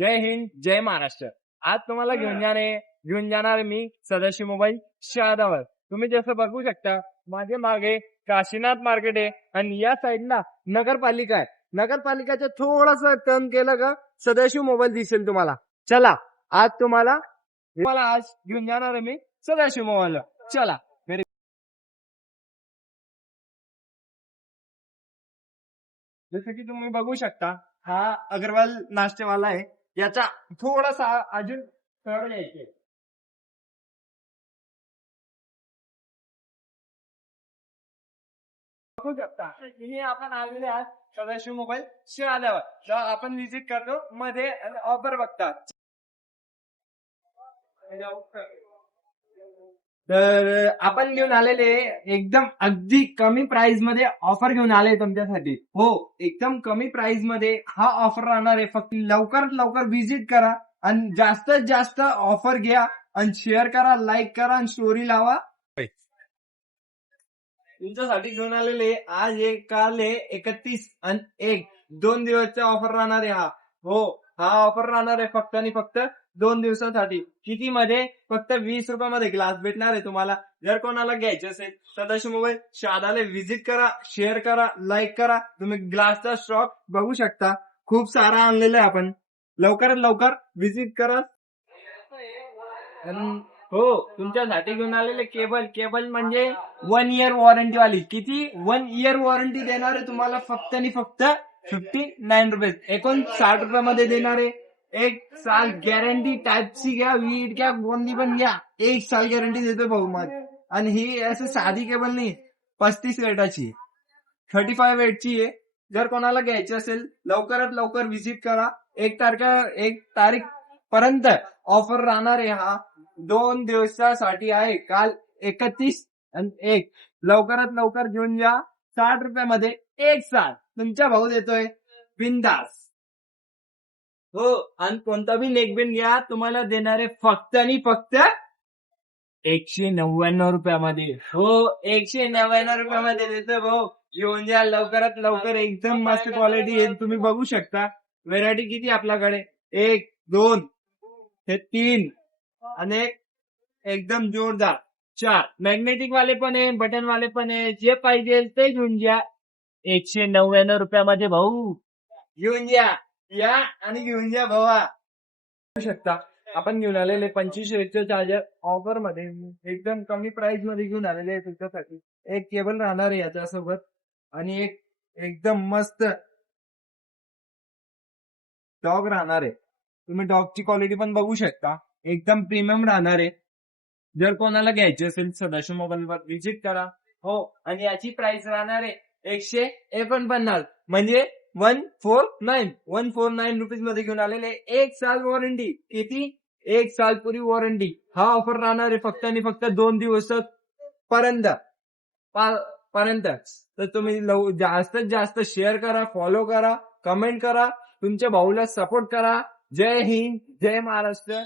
जय हिंद, जय महाराष्ट्र. आज तुम्हाला घेऊन जाणार मी सदाशिव मोबाईल शहादावर. तुम्ही जसं बघू शकता माझे मागे काशीनाथ मार्केट आहे आणि या साईडला नगरपालिका आहे. नगरपालिकाच्या थोडस टर्न केलं का सदाशिव मोबाईल दिसेल तुम्हाला. चला आज तुम्हाला आज घेऊन जाणार आहे मी सदाशिव मोबाईल. चला. जसं की तुम्ही बघू शकता हा अग्रवाल नाश्तेवाला आहे. याचा थोडासा अजून तळ यायचे. बघू शकता हे आपण आलेले आहात सदाशिव मोबाईल शहाद्यावर. तर आपण व्हिजिट करतो मध्ये ऑफर बघतात. तर आपण घेऊन आलेले एकदम अगदी कमी प्राइस मध्ये ऑफर घेऊन आले तुमच्यासाठी. हो, एकदम कमी प्राइस मध्ये हा ऑफर राहणार आहे. फक्त लवकरात लवकर व्हिजिट करा आणि जास्तीत जास्त ऑफर घ्या आणि शेअर करा, लाईक करा आणि स्टोरी लावा. तुमच्यासाठी घेऊन आलेले आज काल 31 आणि 1 2 दिवसचा ऑफर राहणार आहे. हा ऑफर राहणार आहे फक्त आणि फक्त 2 दिवसासाठी. किती मध्ये? फक्त 20 रुपयामध्ये ग्लास भेटणार आहे तुम्हाला. जर कोणाला घ्यायचे असेल सदाशिव मोबाईल शहादाला व्हिजिट करा, शेअर करा, लाईक करा. तुम्ही ग्लासचा स्टॉक बघू शकता, खूप सारा आणलेला आहे आपण. लवकरात लवकर व्हिजिट करा. हो, तुमच्यासाठी घेऊन आलेले केबल म्हणजे 1 इयर वॉरंटी वाली. किती? 1 इयर वॉरंटी देणार आहे तुम्हाला फक्त आणि फक्त 59 रुपये. 59 रुपयामध्ये देणार आहे. 1 साल गॅरंटी. टाइप सी घ्या, वीट घ्या, कोणती पण घ्या, 1 साल गॅरंटी देतो भाऊ माझी. आणि ही असं साधी केबल नाही, 35 वेटाची, 35 वेटची आहे. जर कोणाला घ्यायची असेल लवकरात लवकर व्हिजिट करा. 1 तारीख पर्यंत ऑफर राहणार आहे. हा 2 दिवसासाठी आहे. काल 31 आणि 1. लवकरात लवकर घेऊन जा. 60 रुपयामध्ये 1 साल तुमच्या भाऊ देतोय बिंदास. हो, आणि कोणता बी नेकबँड घ्या तुम्हाला देणारे फक्त आणि फक्त 199 रुपयामध्ये. हो, 199 रुपयामध्ये देतो भाऊ. घेऊन जा लवकरात लवकर. एकदम मस्त क्वालिटी आहे. तुम्ही बघू शकता व्हेरायटी किती आपल्याकडे. 1 2 हे 3 आणि एकदम जोरदार 4. मॅग्नेटिक वाले पण आहे, बटन वाले पण आहे. जे पाहिजे ते घेऊन जा 199 रुपयामध्ये भाऊ. घेऊन या आणि घेऊन जा भावा. बघू शकता आपण घेऊन आलेले 25 चार्जर ऑफर मध्ये एकदम कमी प्राइस मध्ये घेऊन आलेले आहे तुमच्यासाठी. एक केबल राहणार आहे याच्यासोबत आणि एक एकदम मस्त डॉग राहणार आहे. तुम्ही डॉगची क्वालिटी पण बघू शकता, एकदम प्रीमियम राहणार आहे. जर कोणाला घ्यायचे असेल सदाशिव मोबाईलवर व्हिजिट करा. हो, आणि याची प्राइस राहणार आहे 149 म्हणजे 149 रुपीज मध्ये घेऊन आलेले. 1 साल वॉरंटी. किती? 1 साल पुरी वॉरंटी. हा ऑफर राहणार आहे फक्त आणि फक्त 2 दिवसात पर्यंत. तर तुम्ही जास्तीत जास्त शेअर करा, फॉलो करा, कमेंट करा, तुमच्या भाऊला सपोर्ट करा. जय हिंद, जय महाराष्ट्र.